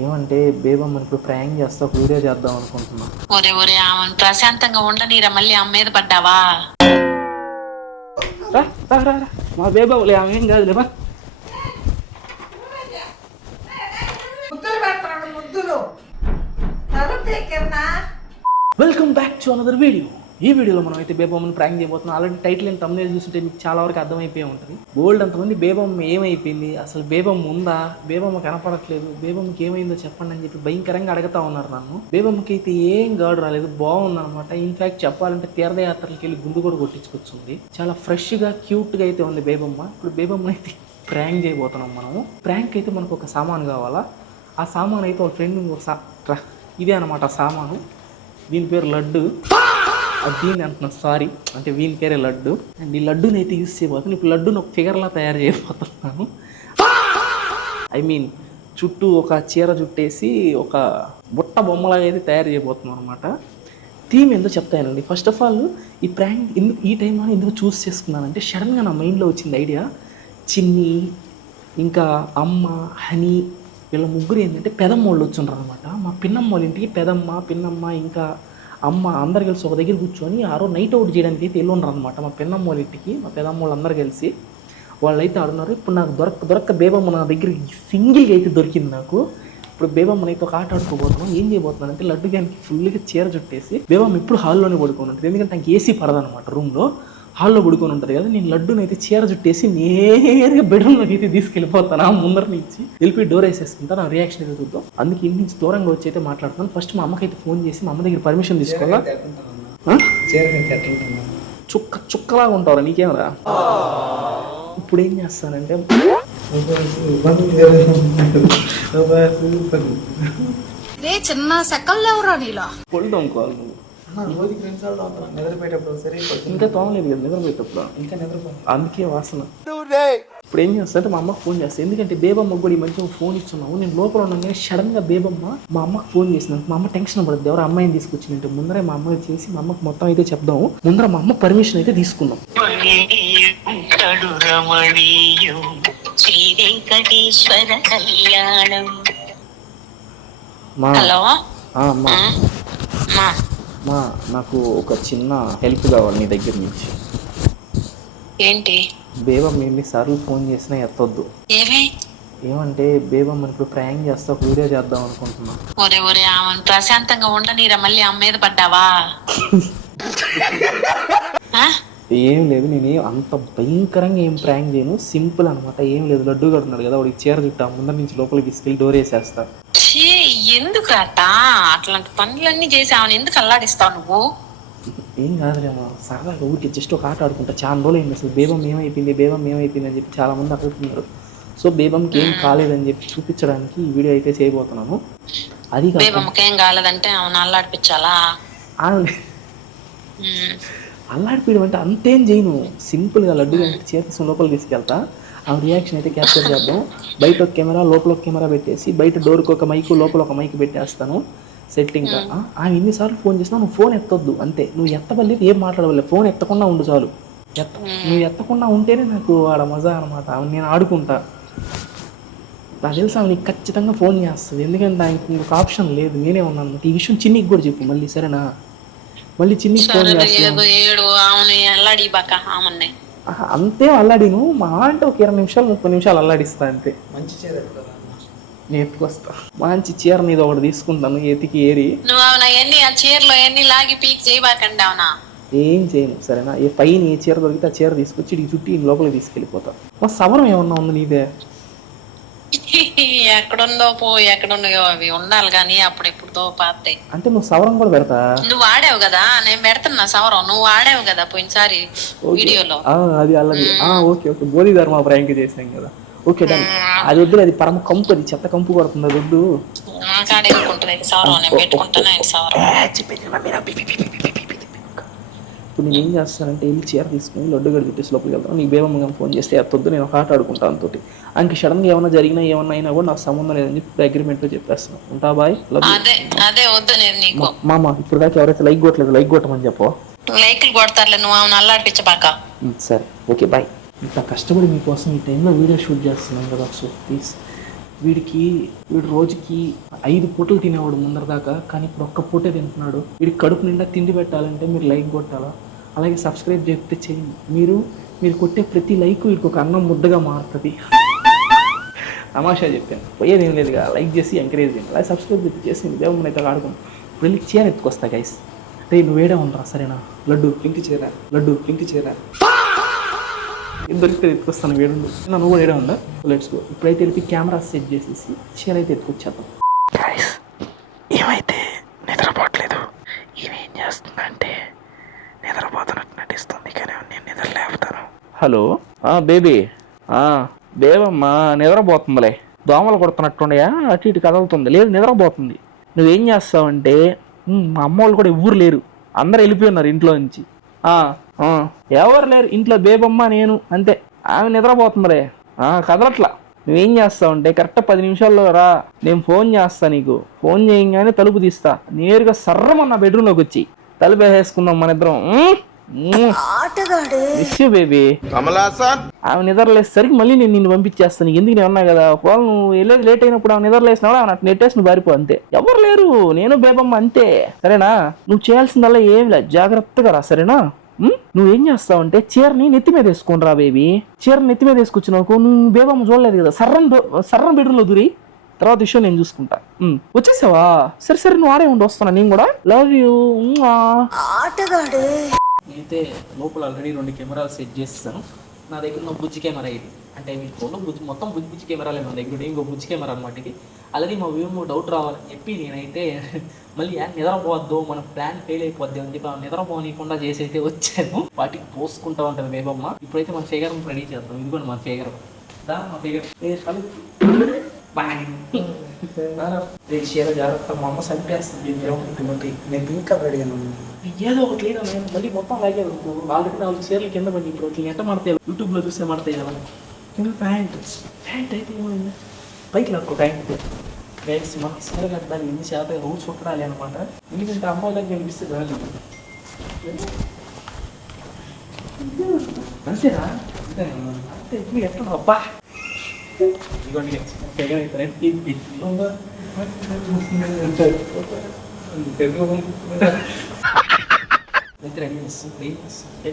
ఏమంటే బేబమ్మ ఇప్పుడు ప్రాంక్ చేస్తా ఒక వీడియో చేద్దాం అనుకుంటున్నా. ఒరే ఆమెను ప్రశాంతంగా ఉండనీరా, మళ్ళీ ఆమె మీద పడ్డావా? రా రా రా రా. మా బేబవ్వలే, ఆమె ఏం కాదులే బా. Welcome back to another video. ఈ వీడియోలో మనం అయితే బేబమ్మని ప్రాంక్ చేయబోతున్నాం. ఆల్రెడీ టైటిల్ అండ్ థంబ్నెయిల్ చూస్తుంటే మీకు చాలా వరకు అర్థమైపోయి ఉంటుంది. బోల్డ్ అంతమంది బేబమ్మ ఏమైపోయింది, అసలు బేబమ్మ ఉందా, బేబమ్మ కనపడట్లేదు, బేబమ్మకి ఏమైందో చెప్పండి అని చెప్పి భయంకరంగా అడుగుతా ఉన్నారు నన్ను. బేబమ్మకి అయితే ఏం గాడు రాలేదు, బాగుందనమాట. ఇన్ఫాక్ట్ చెప్పాలంటే తీర్థయాత్రలకు వెళ్ళి గుండు కూడా కొట్టించుకొచ్చింది. చాలా ఫ్రెష్గా క్యూట్గా అయితే ఉంది బేబమ్మ. ఇప్పుడు బేబమ్మ అయితే ప్రాంక్ చేయబోతున్నాం మనము. ప్రాంక్ అయితే మనకు ఒక సామాన్ కావాలా. ఆ సామాన్ అయితే ఒక ఫ్రెండ్ ఇదే అనమాట ఆ సామాను. దీని పేరు లడ్డు. దీన్ని అంటున్నాను, సారీ, అంటే వీని పేరే లడ్డు. అండ్ ఈ లడ్డుని అయితే యూస్ చేయబోతున్నాను. ఇప్పుడు లడ్డుని ఒక ఫిగర్లా తయారు చేయబోతున్నాను. చుట్టూ ఒక చీర చుట్టేసి ఒక బుట్ట బొమ్మలాగా అయితే తయారు చేయబోతున్నాం అనమాట. థీమ్ ఎందుకు చెప్తానండి. ఫస్ట్ ఆఫ్ ఆల్ ఈ ప్రాంక్ ఎందుకు ఈ టైంలో ఎందుకు చూస్ చేసుకున్నానంటే, సడన్గా నా మైండ్లో వచ్చింది ఐడియా. చిన్ని, ఇంకా అమ్మ, హనీ, వీళ్ళ ముగ్గురు ఏంటంటే పెదమ్మ వాళ్ళు వచ్చుండ్రు అనమాట. మా పిన్నమ్మ వాళ్ళ ఇంటికి పెదమ్మ, పిన్నమ్మ, ఇంకా అమ్మ అందరు కలిసి ఒక దగ్గర కూర్చొని ఆ రోజు నైట్ అవుట్ చేయడానికి అయితే వెళ్ళుండ్రు అనమాట. మా పిన్నమ్మ వాళ్ళ ఇంటికి మా పెదమ్మ వాళ్ళు అందరు కలిసి వాళ్ళైతే ఆడున్నారు. ఇప్పుడు నాకు దొరక్క బేబమ్మ నా దగ్గర సింగిల్గా అయితే దొరికింది నాకు. ఇప్పుడు బేబమ్మనైతే ఒక ఆట ఆడుకోబోతున్నాం. ఏం చేయబోతున్నాను అంటే, లడ్డు గానికి ఫుల్గా చీర చుట్టేసి బేబమ్మ ఇప్పుడు హాల్లోనే పడుకొని ఉంటుంది. ఎందుకంటే నాకు ఏసీ పడదనమాట రూమ్లో. హాల్లో పడుకొని ఉంటుంది కదా, నేను లడ్డునైతే చీర చుట్టేసి నేరుగా బెడ్రూమ్లోకి అయితే తీసుకెళ్ళిపోతాను. ముందర నుంచి వెళ్ళిపోయి డోర్ వేసేసుకుంటాను. నా రియాక్షన్ అయితే చూద్దాం. అందుకే ఇంటి నుంచి దూరంగా వచ్చి అయితే మాట్లాడుతాను. ఫస్ట్ మా అమ్మకైతే ఫోన్ చేసి మా అమ్మ దగ్గర పర్మిషన్ తీసుకోవాలా. చుక్కలాగా ఉంటావురా, నీకేమరా. ఇప్పుడు ఏం చేస్తానంటే, చిన్న సెకండ్ ఎవరా నీలా పొల్లుకోవాలి నువ్వు. ఇంకా తోమలేదు కదా నిద్రపోయేటప్పుడు, ఇంకా అందుకే వాసన. ఇప్పుడు ఏం చేస్తా అంటే, మా అమ్మకి ఫోన్ చేస్తాను. ఎందుకంటే బేబమ్మ కూడా ఈ మధ్య ఫోన్ ఇస్తున్నావు. నేను లోపల ఉన్నాను, సడన్గా బేబమ్మ మా అమ్మకి ఫోన్ చేసినాను. మా అమ్మ టెన్షన్ పడుతుంది, ఎవరు అమ్మాయిని తీసుకొచ్చిందంటే. ముందరే మా అమ్మకి చేసి మా అమ్మకి మొత్తం అయితే చెప్దాము. ముందర మా అమ్మ పర్మిషన్ అయితే తీసుకుందాం. మా నాకు ఒక చిన్న హెల్ప్ కావాలి నీ దగ్గర నుంచి. ఏంటి? బేబమ్మ ఎన్నిసార్లు ఫోన్ చేసినా ఎత్తొద్దు. ఏమంటే బేబమ్మ ఇప్పుడు ప్రాంక్ చేస్తా ఒక వీడియో చేద్దాం అనుకుంటున్నా. ఒరే ఆమెను ప్రశాంతంగా ఉండనీరా, మళ్ళీ ఆమె మీద పడ్డావా? ఏం లేదు, నేను అంత భయంకరంగా ఏం ప్రాంక్ చేయను, సింపుల్ అనమాట. ఏం లేదు, లడ్డు కడుతున్నాడు కదా, వాడికి చీర చుట్టా ముందర నుంచి లోపలికి తీసుకెళ్ళి డోర్ వేసేస్తా. ఎందుకు అట్లాంటి పనులన్నీ చేసి ఆమెను ఎందుకు అల్లాడిస్తావు నువ్వు? ఏం కాదులేమో, సరదాగా ఊరికి జస్ట్ ఒక ఆట ఆడుకుంటా. చాలా రోజులు అయింది అసలు బేబమ్మ ఏమైపోయింది అని చెప్పి చాలా మంది అడుగుతున్నారు. సో బేబమ్కి ఏం కాలేదని చెప్పి చూపించడానికి ఈ వీడియో అయితే చేయబోతున్నాను. అది బేబమ్మకి ఏం కాలేదంటే ఆమెను అల్లాడిపించాలా? అల్లాడిపోయడం అంటే అంతేం చేయను, సింపుల్గా లడ్డు చేతి లోపల తీసుకెళ్తా. ఆ రియాక్షన్ అయితే క్యాప్చర్ చేద్దాం. బయట ఒక కెమెరా, లోపల ఒక కెమెరా పెట్టేసి, బయట డోర్కి ఒక మైకు, లోపల ఒక మైక్ పెట్టేస్తాను. సెట్టింగ్ ఆమె ఎన్నిసార్లు ఫోన్ చేసినా నువ్వు ఫోన్ ఎత్తొద్దు అంతే. నువ్వు ఎత్తవల్లేదు, ఏం మాట్లాడవలేదు, ఫోన్ ఎత్తకుండా ఉండు చాలు. నువ్వు ఎత్తకుండా ఉంటేనే నాకు ఆడ మజా అనమాట. నేను ఆడుకుంటా. నాకు తెలుసు ఆమె నీకు ఖచ్చితంగా ఫోన్ చేస్తుంది, ఎందుకంటే ఆయనకి ఇంకొక ఆప్షన్ లేదు. నేనే ఉన్నాను. ఈ విషయం చిన్నికి కూడా చెప్పు మళ్ళీ, సరేనా? మళ్ళీ చిన్నికి ఫోన్ చేస్తాను. అంతే అల్లాడిను మా అంటే ఒక 20 నిమిషాలు 30 నిమిషాలు అల్లాడిస్తా అంతే. మంచి చీర నేను ఎత్తుకొస్తా, మంచి చీర నీది ఒకటి తీసుకుంటాను ఎతికి ఏరి. ఏం చేయను సరేనా. ఏ పైన ఏ చీర దొరికితే ఆ చీర తీసుకొచ్చి ఈ చుట్టి లోపలికి తీసుకెళ్ళిపోతా. మా సవరం ఏమన్నా ఉంది నీదే? ఎక్కడుందో అవి ఉండాలి కానీ అప్పుడెప్పుడుతో పాతాయి. అంటే నువ్వు సవరం కూడా పెడతా? నువ్వు వాడావు కదా, నేను పెడుతున్నా సవరం. నువ్వు వాడావు కదా పోయినసారి వీడియోలో. అది అలాగే. ఓకే బోధి ధర్మ ప్రాంక్ చేసాం కదా. Okay done. అది వద్దు, అది పరమ కంపు, అది చెత్త కంపు కొడుతుంది, అది వద్దు. ఇప్పుడు నేను ఏం చేస్తానంటే, వెళ్ళి చీర తీసుకుని లడ్డు గడి చుట్టేసి లోపలికి వెళ్తాను. నీకు బేబమ్మ ఫోన్ చేస్తే ఎత్తొద్దు, నేను ఒక ఆట ఆడుకుంటాను అంతటి. ఆయనకి సడన్గా ఏమైనా జరిగినా ఏమన్నా అయినా కూడా నాకు సంబంధం లేదని చెప్పి అగ్రిమెంట్లో చెప్పేస్తాను. ఉంటా బాయ్. మామ ఇప్పుడు దాకా ఎవరైతే లైక్ కొట్టలేదు లైక్ కొట్టమని చెప్పు. సరే ఓకే బాయ్. ఇంత కష్టపడి మీకోసం ఈ టైంలో వీడియో షూట్ చేస్తున్నాను కదా, సో ప్లీజ్ వీడు రోజుకి 5 పూటలు తినేవాడు ముందర దాకా, కానీ ఇప్పుడు ఒక్క పూటే తింటున్నాడు. వీడికి కడుపు నిండా తిండి పెట్టాలంటే మీరు లైక్ కొట్టాలా, అలాగే సబ్స్క్రైబ్ చేస్తే చేయండి. మీరు కొట్టే ప్రతి లైక్ వీడికి ఒక అన్నం ముద్దగా మారుతుంది. తమాషా చెప్పాను, పోయేది ఏం లేదుగా. లైక్ చేసి ఎంకరేజ్ చేయండి, అలాగే సబ్స్క్రైబ్ చేసి దేవుని అయితే ఆడుకోండి. ఇప్పుడు వెళ్ళి చీర ఎత్తుకొస్తా గైస్. రే నువ్వు వేడే ఉండరా సరేనా? లడ్డు పింక్ చీర దొరికితే ఎత్తుకొస్తాను, వేడుండు. నువ్వు కూడా వేడే ఉందా? Let's go. ఇప్పుడైతే వెళ్ళి కెమెరా సెట్ చేసేసి చీర అయితే ఎత్తుకొచ్చేద్దాం. గైస్ ఏమైతే నిద్రపోవట్లేదు, ఏం చేస్తుందంటే నిద్రపోతున్నట్టు నటిస్తుంది, కానీ నేను నిద్ర లేపుతాను. హలో బేబీ, దేవమ్మా నిద్రపోతుందిలే, దోమలు కొడుతున్నట్టుండయా, అటు ఇటు కదులుతుంది. లేదు నిద్రపోతుంది. నువ్వేం చేస్తావంటే, మా అమ్మ వాళ్ళు కూడా ఎవ్వరు లేరు, అందరు వెళ్ళిపోయి ఉన్నారు ఇంట్లో నుంచి. ఎవరు లేరు ఇంట్లో, బేబమ్మ నేను అంతే. ఆమె నిద్రపోతుందిలే, కదలట్లా. నువ్వేం చేస్తావంటే కరెక్ట్ 10 నిమిషాల్లో రా, నేను ఫోన్ చేస్తా నీకు. ఫోన్ చేయగానే తలుపు తీస్తా, నేరుగా సర్రమన్న బెడ్రూమ్లోకి వచ్చి తలుపు వేసేసుకుందాం మన ఇద్దరం. బేబీ ఆమె నిద్రలేసరికి మళ్ళీ నేను నిన్ను పంపించేస్తాను. ఎందుకు నేను అన్నా కదా, ఒకవేళ నువ్వు వెళ్ళేది లేట్ అయినప్పుడు ఆమె నిద్రలేసినావు ఆమె అట్లా నెట్టేసి నువ్వు పారిపో అంతే. ఎవరు లేరు, నేను బేబమ్మ అంతే, సరేనా? నువ్వు చేయాల్సిందల్లా ఏమి లేదు, జాగ్రత్తగా రా సరేనా? నువ్వేం చేస్తావంటే చీరని నెత్తి మీద వేసుకొని రా బేబీ. చీరని నెత్తి మీద వేసుకొచ్చినావు, నువ్వు బేబమ్మ చూడలేదు కదా, సర్రన్ బెడ్రూమ్లో దూరి. తర్వాత విషయం నేను చూసుకుంటా. వచ్చేసావా? సరే నువ్వు ఆడే ఉండి వస్తున్నా నేను కూడా. Love you. అయితే లోపల ఆల్రెడీ 2 కెమెరాలు సెట్ చేస్తాను. నా దగ్గర ఉన్న బుజ్జి కెమెరా ఇది, అంటే మీ ఫోన్లో మొత్తం బుజ్జి కెమెరాలే నా దగ్గర. ఇంకో బుజ్జి కెమెరా అనమాట ఇది. అలాగే మా వ్యూమో డౌట్ రావాలని చెప్పి నేనైతే మళ్ళీ నిద్రపోవద్దు, మన ప్లాన్ ఫెయిల్ అయిపోద్ది అని చెప్పి నిద్రపోనీయకుండా చేసి అయితే వచ్చాను. వాటికి పోసుకుంటా ఉంటుంది బేబమ్మ. ఇప్పుడైతే మన ఫిగర్ రెడీ చేద్దాం. ఇదిగోండి మన ఫిగర్, మా ఫిగర్ చీర జాగ్రత్త, మా అమ్మ చంపేస్తుంది. నేను పింక్ రెడీ ఏదో ఒకటి లేదా మళ్ళీ మొత్తం అలాగే ఆల్రెడీ 4 చీరలు కింద పడి. ఇప్పుడు ఇట్లా ఎంత మడతాయి, యూట్యూబ్లో చూస్తే మడతాయి కదా. ప్యాంట్ అయితే ఏమైంది, పైకి లాక్కో ప్యాంట్. గైడ్స్ మన చీర కట్టడానికి ఎన్ని శాతం రూల్స్ కొట్టాలి అనమాట. ఎందుకంటే అమ్మాయిలకు కనిపిస్తుంది రాలి అంతేనా? అంతే. ఇప్పుడు ఎట్లా అబ్బా ఇదిగోండి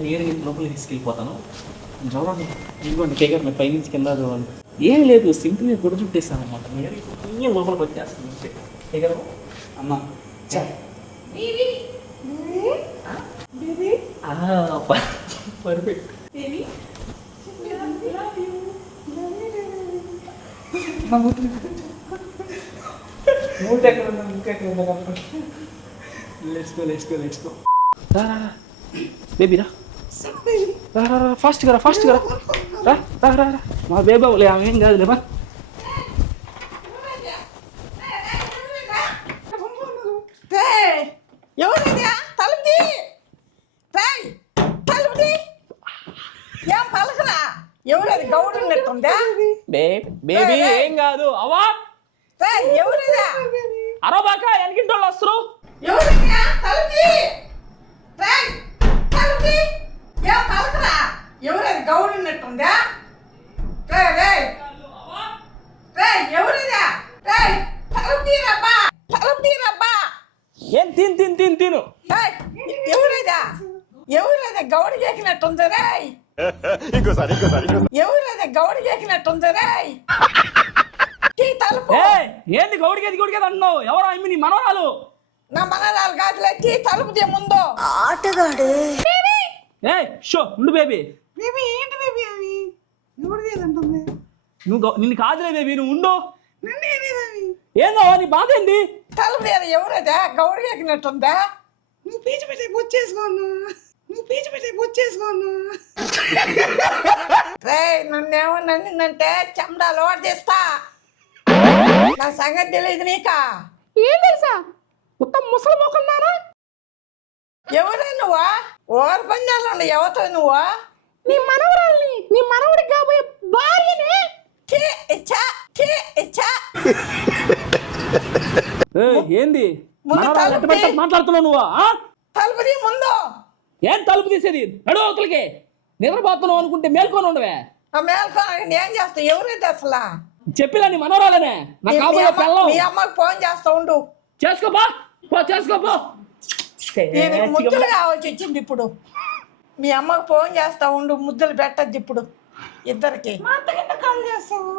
నేరుగా లోపలికి తీసుకెళ్ళిపోతాను. చూడండి ఇదిగోండి ఫిగర్ మీ పైనుంచి కింద చూడండి. ఏం లేదు, సింపుల్గా గుడి చుట్టేస్తాను అనమాట. నేరుగా లోపలికి వచ్చేస్తాను ఫిగర్. అమ్మ పర్ఫెక్ట్. Let's go. బేబీ రా, ఫాస్ట్గా రా. మా బేబాలే, ఆమె ఏం కాదు లేవా. ఎవరైనా తలుపుది తలుపుది ఏం పలకరా? ఎవరది గౌడు ఉన్నట్టుందా? బేబీ ఏం కాదు అవా. ఎవరైనా అరవబాక ఎనకింటోళ్ళు వస్తారు. ఎవరైనా తలుపుది తలుపుది ఏం పలకరా? ఎవరది గౌడు ఉన్నట్టుందా? ఎవరైనా తలుపుది రబ్బా ఏం తిను. ఎవరైనా గౌడు చేకినట్టుంది రాయ్. ఎవరైనా గౌడు చేకినట్టుంది రాయ్. తలుపు ఏంది గౌడికేది అంటున్నావు? ఎవరో నీ మనవరాలు? నా మనరాలు కాదులే, తీ తలుపు దే ముందు. ఆటగాడు ఉండు బేబీ. ఏంటి బేబీ అవి ఎవరు చేదంటుంది? నిన్ను కాదులే బేబీ, నువ్వు ఉండు. ఏందో నీ బాధ ఏంది? తలుపు దేని ఎవరైతే గౌడు చేకినట్టుందా? నువ్వు పీచు పెట్టే బొచ్చేసుకోను. నన్నేమో నన్నిందంటే చెమడాలు ఓడిస్తా. నా సంగతి తెలియదు నీకా? ఏం తెలుసా? మొత్తం ముసలి మొక్కన్నారా? ఎవరే నువ్వా? ఓరు పంజాలు ఎవతో నువ్వా? నీ మనవరాల్ని, నీ మనవడికి కాబోయే భార్యని. ఏంది మాట్లాడుతున్నావు నువ్వా? తలుపు తీ ముందు. ఏం తలుపు తీసేది? నడు అవతలకి. నిద్రపోతున్నావు అనుకుంటే మేల్కొని ఉండవే. మేల్కొని ఏం చేస్తావు? ఎవరైతే అసలు చెప్పిలా నీ మనవరాలనే నా కాబోయే పిల్లం. మీ అమ్మకి ఫోన్ చేస్తా ఉండు. చేసుకోపో చేసుకోపో. దీనికి ముద్దులు కావాల్సి వచ్చింది ఇప్పుడు. మీ అమ్మకి ఫోన్ చేస్తా ఉండు, ముద్దులు పెట్టద్దు ఇప్పుడు ఇద్దరికి. కాల్ చేస్తావు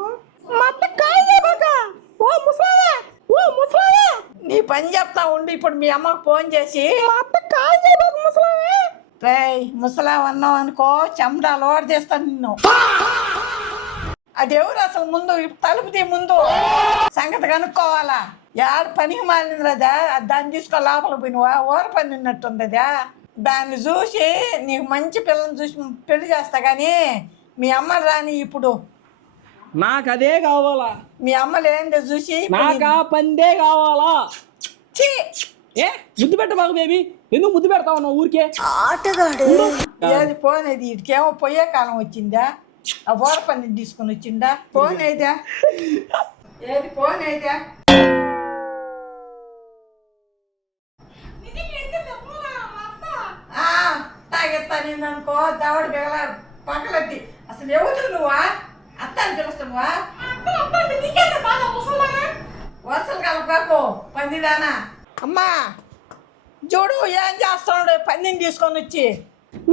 నీ పని చెప్తా ఉండు ఇప్పుడు మీ అమ్మకి ఫోన్ చేసి. రేయ్ ముసలా అన్నావు అనుకో చెమడా లోడ్ చేస్తాను నిన్ను. అది ఎవరు అసలు ముందు తలుపుది ముందు సంగతి కనుక్కోవాలా. యాడ పనికి మాలినదా దాన్ని తీసుకో లోపల పోయినవా ఊర పని ఉన్నట్టుందదా. దాన్ని చూసి నీకు మంచి పిల్లని చూసి పెళ్లి చేస్తా కానీ మీ అమ్మ రాని ఇప్పుడు. నాకు అదే కావాలా. మీ అమ్మ లేనిదే చూసి నాకు ఆ పందే కావాలా. ఛీ! ఏ ముద్దు పెట్టబాకు బేబీ, ఎందుకు ముద్దు పెడతావు నా ఊరికే? ఏది ఫోన్ అది ఇటుకేమో పోయే కాలం వచ్చిందా, ఆ ఊర పని తీసుకుని వచ్చిందా. ఫోన్ అయిదా ఏది ఫోన్ అయిదా. తాగెత్తా నేను అనుకో దవడ బిగల పక్కలద్ది. అసలు ఎవరు నువ్వా? అత్త అని పిలుస్తున్నావా? వరుసలు కలపకు పందిదానా. అమ్మా చూడు ఏం చేస్తున్నాడు పందిని తీసుకొని వచ్చి.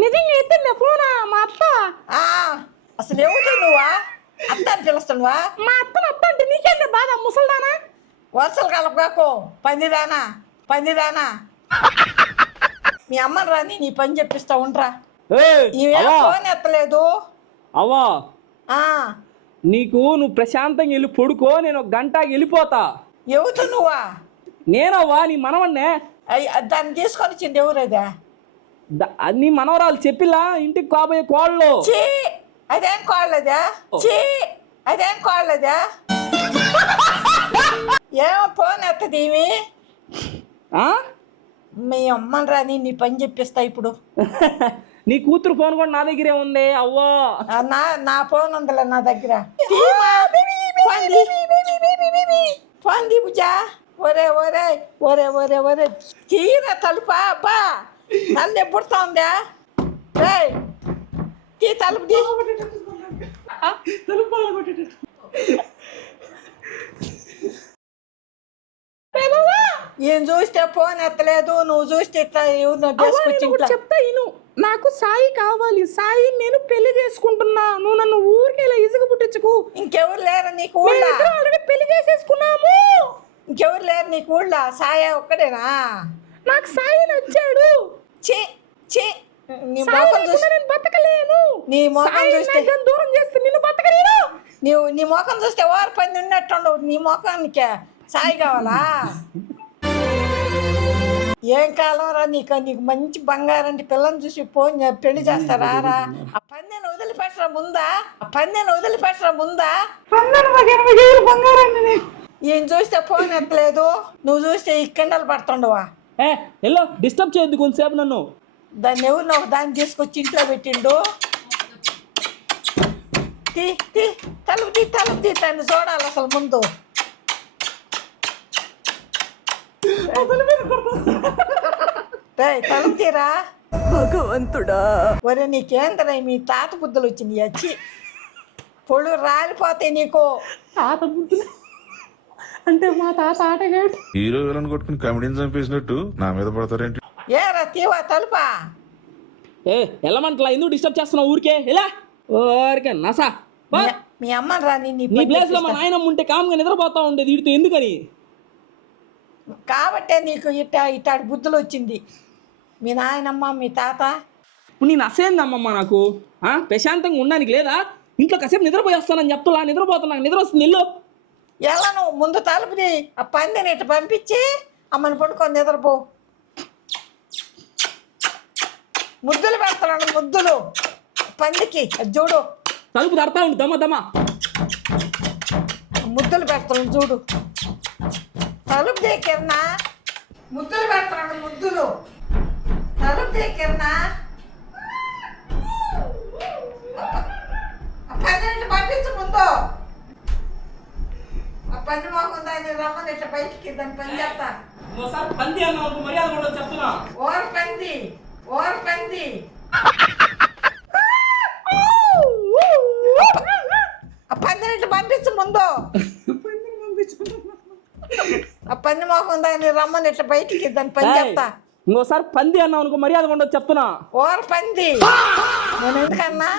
నిజంగా ఎత్తుండే ఫోనా మా అత్త? అసలు ఎవరు నువ్వా? అత్త అని పిలుస్తున్నావా? మా అత్తను అత్త అంటే నీకేంటే బాధ ముసల్దానా? వరుసలు కలపకు పందిదానా పందిదానా. మీ అమ్మని రాని నీ పని చెప్పిస్తా ఉండరా. ఇవేం ఫోన్ ఎత్తలేదు. అవ్వా ఆ నువ్వు ప్రశాంతంగా వెళ్ళి పడుకో, నేను ఒక గంటకి వెళ్ళిపోతా. ఎవరు నువ్వా? నేనవ్వా నీ మనవన్నే. దాన్ని తీసుకొని వచ్చింది ఎవరదా? నీ మనవరాలు చెప్పిలా ఇంటికి కాబోయే కోళ్ళు. చీ అదేం కోళ్ళదా? చీ అదేం కోళ్ళదా? ఏమో ఫోన్ ఎత్తది ఇవి. మీ అమ్మని రాని నీ పని చెప్పిస్తా ఇప్పుడు. నీ కూతురు ఫోన్ కూడా నా దగ్గరే ఉంది అవ్వా. నా ఫోన్ ఉందిలే నా దగ్గర. ఫోన్ దీపుజా. ఒరే ఒరే ఒరే ఒరే ఒరే తీరా తలుపా అబ్బా నన్ను ఎప్పుడుతా ఉందా? రే తీ తలుపు తీ. ఏం చూస్తే ఫోన్ ఎత్తలేదు, నువ్వు చూస్తే ఇట్లా చెప్తా ఇను. నాకు సాయి కావాలి. సాయి నేను పెళ్లి చేసుకుంటున్నా. నువ్వు నన్ను ఊరికే ఇలా ఇసుక పుట్టించుకు. ఇంకెవరు లేరు నీకు ఊళ్ళో? ఆల్రెడీ పెళ్లి చేసేసుకున్నాము. ఇంకెవరు లేరు నీకు ఊళ్ళో? సాయి ఒక్కడేనా? నాకు సాయి నచ్చాడు. ఛీ ఛీ నీ మొఖం చూస్తే నేను బతకలేను. నీ మొఖం చూస్తే దూరం చేస్తే నిన్ను బతకలేను. నీ మొఖం చూస్తే ఓర పని ఉన్నట్టుండవు. నీ మొఖానికి సాయి కావాలా? ఏం కాలం రా నీకు మంచి బంగారంటి పిల్లని చూసి ఫోన్ పెళ్లి చేస్తారా రా? ఆ పందెను వదిలిపెట్టరా ముందా? ఈయన చూస్తే ఫోన్ ఎత్తలేదు, నువ్వు చూస్తే ఈ కిండలు పడుతుండవా? ఎల్లో డిస్టర్బ్ చేయొద్దు కొంతసేపు నన్ను. దాన్ని ఎవరినో ఒక దాన్ని తీసుకొచ్చి ఇంట్లో పెట్టిండు. తలుపు తీ దాన్ని చూడాలి అసలు ముందు. తలుపు తీరా భగవంతుడా. ఒరే నీకేంద్రా మీ తాత బుద్ధులు వచ్చింది. వచ్చి పొళ్ళు రాలిపోతాయి నీకు. తాత బుద్ధులు అంటే మా తాత ఆటగాడు. హీరో విలన్ కొట్టుకుని కమెడీని చంపేసినట్టు నా మీద పడతారేంటి? ఏరా తీవా తలుపా. వెళ్ళమంటలా ఎందుకు డిస్టర్బ్ చేస్తున్నావు ఊరికే? ఎలా ఊరికే నసా. మీ అమ్మని రాని నీ ప్లేస్ లో మా నాయనమ్మ ఉంటే కామ్గా నిద్రపోతా ఉండేది వీడితో ఎందుకని. కాబట్టే నీకు ఇట్టాడి బుద్ధులు వచ్చింది. మీ నాయనమ్మ మీ తాత. ఇప్పుడు నేను అసేందమ్మమ్మ నాకు ప్రశాంతంగా ఉండడానికి లేదా? ఇంట్లో కాసేపు నిద్రపోయి వస్తానని చెప్తున్నా, నిద్రపోతున్నా, నిద్ర వస్తుంది ఇల్లు. ఎలా నువ్వు ముందు తలుపుది ఆ పందిని ఇట్లా పంపించి అమ్మని పడుకొని నిద్రపో. ముద్దులు పెడతాను ముద్దులు పందికి చూడు. తలుపు తడతా ఉండు దమ్మ ముద్దులు పెడతాను చూడు. తలుపు దగ్గరనా ముద్దులు పెడతాను ముద్దులు. తలుపు దగ్గరనా పందిని పంపించు ముందు. ఆ పంది మొహం దాన్ని రమ్మని ఇట్లా బయటికి దాన్ని పని చేస్తా. పంది అన్న మర్యాద కూడా చెప్తున్నా. ఓర పంది ఆ పందిని ఇట్లా పంపించు ముందు. ఆ పంది మొహం దాన్ని రమ్మని ఇట్లా బయటికి దాని పని చెప్తా. ఇంకోసారి పంది అన్నావు అనుకో మర్యాద ఉండదు చెప్తున్నా. ఓర పంది నేను ఎందుకన్నా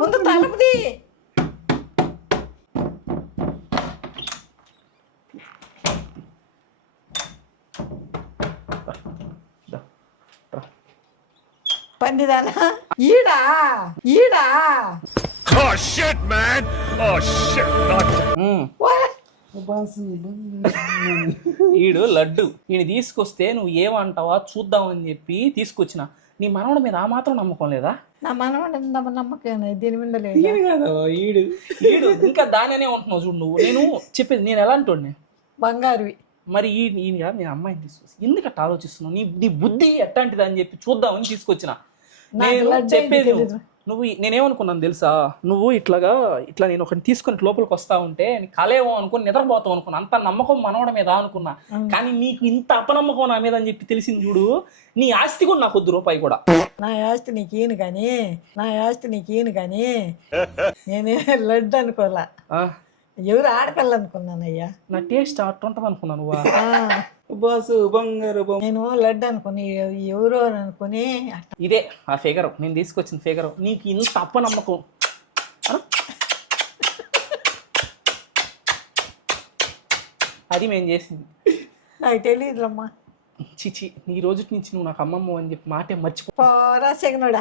ముందు తలుపుది. పందిదానా ఈడా ఈడా ఈడు లడ్డు ఈయన తీసుకొస్తే నువ్వు ఏమంటావా చూద్దామని చెప్పి తీసుకొచ్చిన. నీ మనవడి మీద ఆ మాత్రం నమ్మకం లేదా? నా మనవాడి నమ్మకం దీని మీద లేదు. ఈడు ఈడు ఇంకా దానినే ఉంటున్నావు చూడు నువ్వు. నేను చెప్పేది నేను ఎలాంటి వాడిని? బంగారువి. మరి ఈయన కాదు నేను అమ్మాయిని తీసుకొచ్చి ఎందుకట్ట ఆలోచిస్తున్నావు? నీ బుద్ధి ఎట్లాంటిది అని చెప్పి చూద్దామని తీసుకొచ్చిన. నేను చెప్పేది నువ్వు నేనేమనుకున్నాను తెలుసా, నువ్వు ఇట్లా నేను ఒకటి తీసుకొని లోపలికి వస్తా ఉంటే కలేమో అనుకుని నిద్రపోతావు అనుకున్నా. అంత నమ్మకం మనవడ మీద అనుకున్నా. కానీ నీకు ఇంత అపనమ్మకం నా మీద అని చెప్పి తెలిసింది చూడు. నీ ఆస్తి కూడా నాకు ₹1 కూడా. నా ఆస్తి నీకు ఈయన కానీ నేనే లడ్డు అనుకోలే. ఎవరు ఆడపిల్ల అనుకున్నానయ్యా. నా టేస్ట్ అట్టుంటది అనుకున్నాను. బాసు బంగారు నేను లడ్డు అనుకుని ఎవరో అనుకుని ఇదే ఆ ఫిగర్, నేను తీసుకొచ్చిన ఫిగర్. నీకు ఇంత అప్పనమ్మకం అది మేము చేసింది. నాకు తెలియదులమ్మా. చిచి ఈ రోజు నుంచి నువ్వు నాకు అమ్మమ్మ అని చెప్పి మాటే మర్చిపో. పోరా సెగనుడా.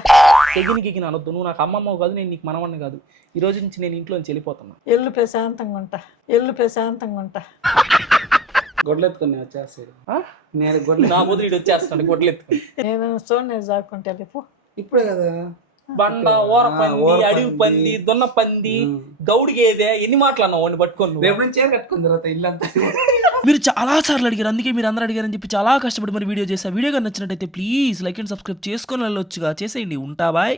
గిగిన అనొద్దు. నువ్వు నాకు అమ్మమ్మ కాదు, నేను నీకు మనవన్ని కాదు. ఈ రోజు నుంచి నేను ఇంట్లోంచి వెళ్ళిపోతున్నా. ఎల్లు ప్రశాంతంగా ఉంటా. గొడ్లెత్తుకుని వచ్చేస్తాడు. నేను నా ముదురు వచ్చేస్తాను గొడ్లు ఎత్తుకుని. నేను చూడండి జాక్కుంటే ఇప్పుడే కదా బండ, ఓర పంది, అడవి పంది, దున్న పంది, గౌడి గేదె, ఎన్ని మాటలు అన్నావు వాడిని పట్టుకొని. రేపు నుంచి చీర కట్టుకున్న తర్వాత ఇల్లంతా. మీరు చాలా సార్లు అడిగారు, అందుకే మీరు అందరూ అడిగారని చెప్పి చాలా కష్టపడి మరి వీడియో చేసా. వీడియో కానీ నచ్చినట్టయితే ప్లీజ్ లైక్ అండ్ సబ్స్క్రైబ్ చేసుకొని వెళ్ళొచ్చుగా. చేసేయండి. ఉంటా బాయ్.